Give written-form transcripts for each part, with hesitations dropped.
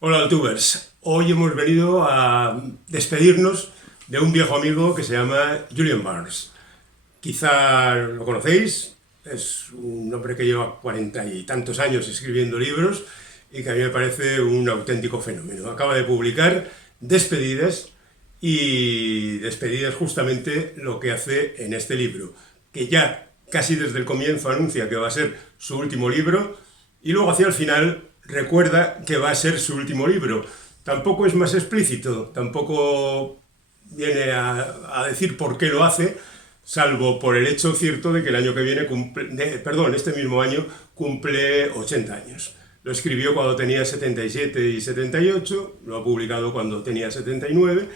Hola, Altubers. Hoy hemos venido a despedirnos de un viejo amigo que se llama Julian Barnes. Quizá lo conocéis, es un hombre que lleva 40 y tantos años escribiendo libros y que a mí me parece un auténtico fenómeno. Acaba de publicar Despedidas y Despedidas justamente lo que hace en este libro, que ya casi desde el comienzo anuncia que va a ser su último libro y luego hacia el final recuerda que va a ser su último libro. Tampoco es más explícito, tampoco viene a decir por qué lo hace, salvo por el hecho cierto de que el año que viene este mismo año cumple 80 años. Lo escribió cuando tenía 77 y 78, lo ha publicado cuando tenía 79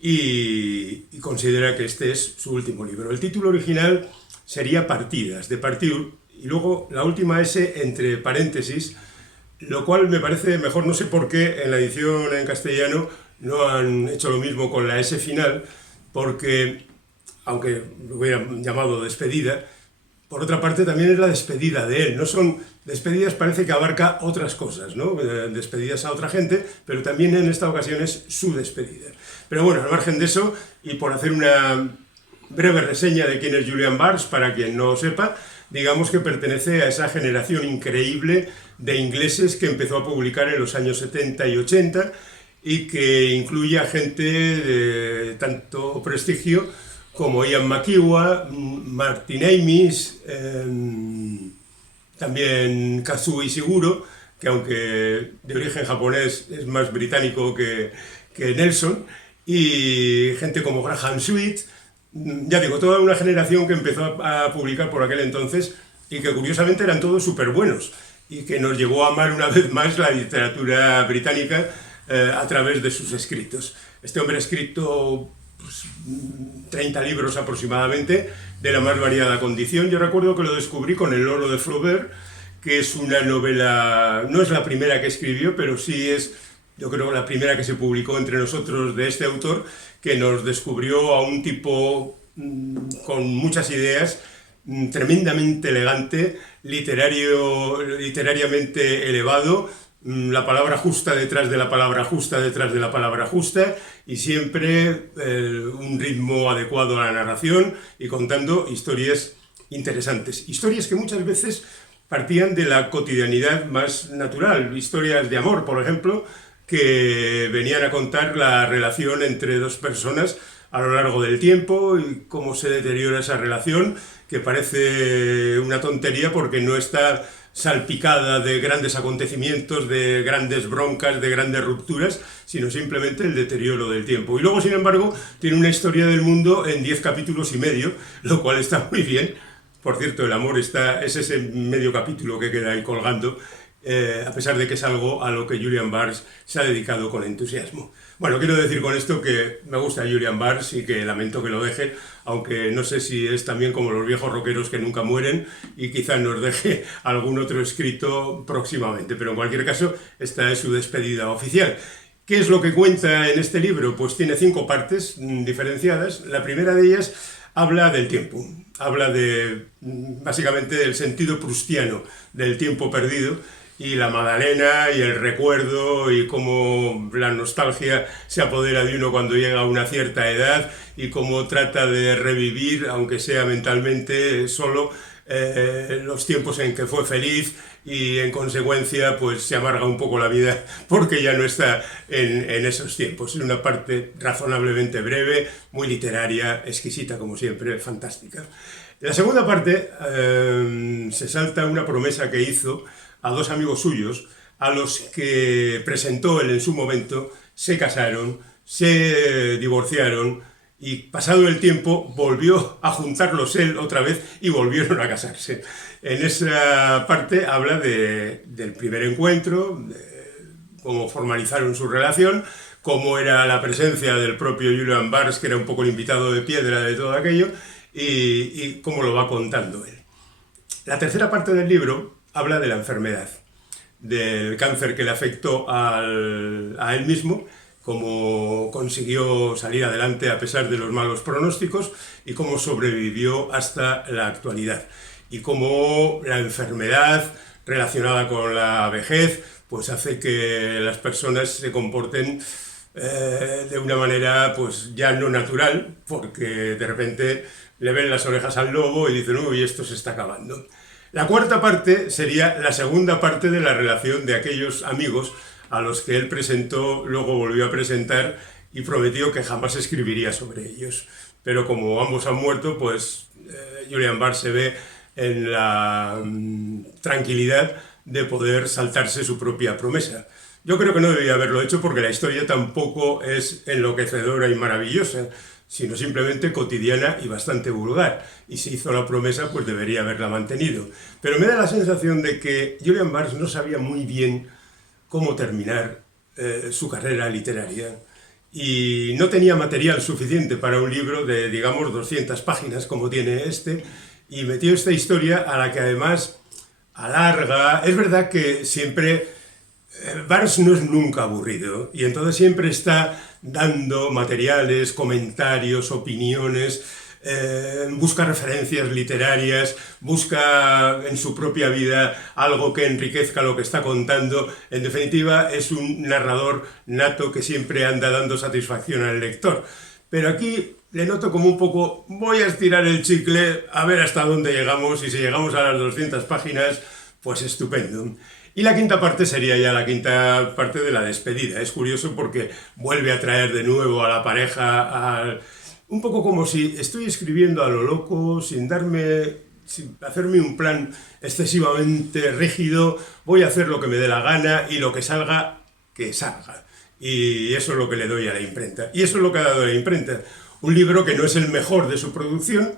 y considera que este es su último libro. El título original sería Partidas, de partir, y luego la última S entre paréntesis, lo cual me parece mejor. No sé por qué en la edición en castellano no han hecho lo mismo con la S final, porque, aunque lo hubieran llamado despedida, por otra parte también es la despedida de él. No son despedidas, parece que abarca otras cosas, ¿no? Despedidas a otra gente, pero también en esta ocasión es su despedida. Pero bueno, al margen de eso, y por hacer una breve reseña de quién es Julian Barnes, para quien no lo sepa, digamos que pertenece a esa generación increíble de ingleses que empezó a publicar en los años 70 y 80 y que incluye a gente de tanto prestigio como Ian McEwan, Martin Amis, también Kazuo Ishiguro, que aunque de origen japonés es más británico que Nelson, y gente como Graham Sweet. Ya digo, toda una generación que empezó a publicar por aquel entonces y que curiosamente eran todos súper buenos y que nos llevó a amar una vez más la literatura británica a través de sus escritos. Este hombre ha escrito 30 libros aproximadamente de la más variada condición. Yo recuerdo que lo descubrí con El oro de Flaubert, que es una novela, no es la primera que escribió, pero sí es, yo creo, la primera que se publicó entre nosotros de este autor, que nos descubrió a un tipo con muchas ideas, tremendamente elegante, literariamente elevado, la palabra justa detrás de la palabra justa detrás de la palabra justa, y siempre un ritmo adecuado a la narración y contando historias interesantes. Historias que muchas veces partían de la cotidianidad más natural, historias de amor, por ejemplo, que venían a contar la relación entre dos personas a lo largo del tiempo y cómo se deteriora esa relación, que parece una tontería porque no está salpicada de grandes acontecimientos, de grandes broncas, de grandes rupturas, sino simplemente el deterioro del tiempo. Y luego, sin embargo, tiene una historia del mundo en 10 capítulos y medio, lo cual está muy bien. Por cierto, el amor es ese medio capítulo que queda ahí colgando, a pesar de que es algo a lo que Julian Barnes se ha dedicado con entusiasmo. Bueno, quiero decir con esto que me gusta Julian Barnes y que lamento que lo deje, aunque no sé si es también como los viejos rockeros que nunca mueren y quizá nos deje algún otro escrito próximamente, pero en cualquier caso esta es su despedida oficial. ¿Qué es lo que cuenta en este libro? Pues tiene 5 partes diferenciadas. La primera de ellas habla del tiempo, habla básicamente del sentido proustiano del tiempo perdido, y la magdalena y el recuerdo y cómo la nostalgia se apodera de uno cuando llega a una cierta edad y cómo trata de revivir, aunque sea mentalmente solo, los tiempos en que fue feliz y en consecuencia pues se amarga un poco la vida porque ya no está en esos tiempos. Es una parte razonablemente breve, muy literaria, exquisita como siempre, fantástica. En la segunda parte se salta una promesa que hizo a 2 amigos suyos, a los que presentó él en su momento, se casaron, se divorciaron y pasado el tiempo volvió a juntarlos él otra vez y volvieron a casarse. En esa parte habla del primer encuentro, de cómo formalizaron su relación, cómo era la presencia del propio Julian Barnes, que era un poco el invitado de piedra de todo aquello, y cómo lo va contando él. La tercera parte del libro habla de la enfermedad, del cáncer que le afectó a él mismo, cómo consiguió salir adelante a pesar de los malos pronósticos y cómo sobrevivió hasta la actualidad. Y cómo la enfermedad relacionada con la vejez pues hace que las personas se comporten de una manera pues ya no natural, porque de repente le ven las orejas al lobo y dicen, uy, esto se está acabando. La cuarta parte sería la segunda parte de la relación de aquellos amigos a los que él presentó, luego volvió a presentar y prometió que jamás escribiría sobre ellos. Pero como ambos han muerto, pues Julian Barr se ve en la tranquilidad de poder saltarse su propia promesa. Yo creo que no debía haberlo hecho porque la historia tampoco es enloquecedora y maravillosa, sino simplemente cotidiana y bastante vulgar. Y si hizo la promesa, pues debería haberla mantenido. Pero me da la sensación de que Julian Barr no sabía muy bien cómo terminar su carrera literaria y no tenía material suficiente para un libro de, digamos, 200 páginas como tiene este, y metió esta historia a la que además alarga. Es verdad que siempre Barnes no es nunca aburrido y entonces siempre está dando materiales, comentarios, opiniones, busca referencias literarias, busca en su propia vida algo que enriquezca lo que está contando. En definitiva, es un narrador nato que siempre anda dando satisfacción al lector. Pero aquí le noto como un poco, voy a estirar el chicle a ver hasta dónde llegamos, y si llegamos a las 200 páginas, pues estupendo. Y la quinta parte sería ya la quinta parte de la despedida. Es curioso porque vuelve a traer de nuevo a la pareja, un poco como si estoy escribiendo a lo loco, sin hacerme un plan excesivamente rígido, voy a hacer lo que me dé la gana y lo que salga, que salga. Y eso es lo que le doy a la imprenta. Y eso es lo que ha dado a la imprenta. Un libro que no es el mejor de su producción,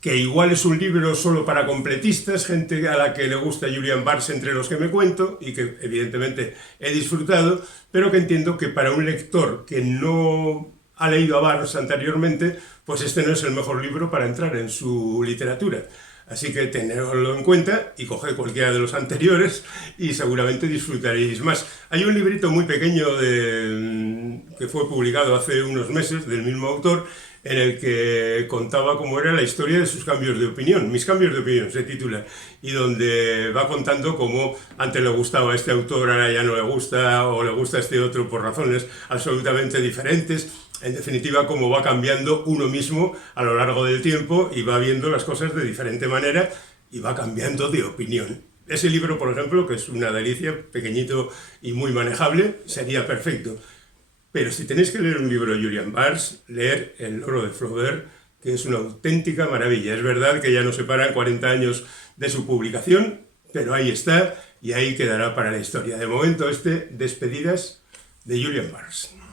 que igual es un libro solo para completistas, gente a la que le gusta Julian Barnes entre los que me cuento y que evidentemente he disfrutado, pero que entiendo que para un lector que no ha leído a Barnes anteriormente, pues este no es el mejor libro para entrar en su literatura. Así que tenedlo en cuenta y coged cualquiera de los anteriores y seguramente disfrutaréis más. Hay un librito muy pequeño que fue publicado hace unos meses del mismo autor, en el que contaba cómo era la historia de sus cambios de opinión. Mis cambios de opinión se titula, y donde va contando cómo antes le gustaba a este autor, ahora ya no le gusta, o le gusta a este otro por razones absolutamente diferentes. En definitiva, cómo va cambiando uno mismo a lo largo del tiempo y va viendo las cosas de diferente manera y va cambiando de opinión. Ese libro, por ejemplo, que es una delicia, pequeñito y muy manejable, sería perfecto. Pero si tenéis que leer un libro de Julian Barnes, leer El loro de Flaubert, que es una auténtica maravilla. Es verdad que ya nos separan 40 años de su publicación, pero ahí está y ahí quedará para la historia. De momento, Despedidas de Julian Barnes.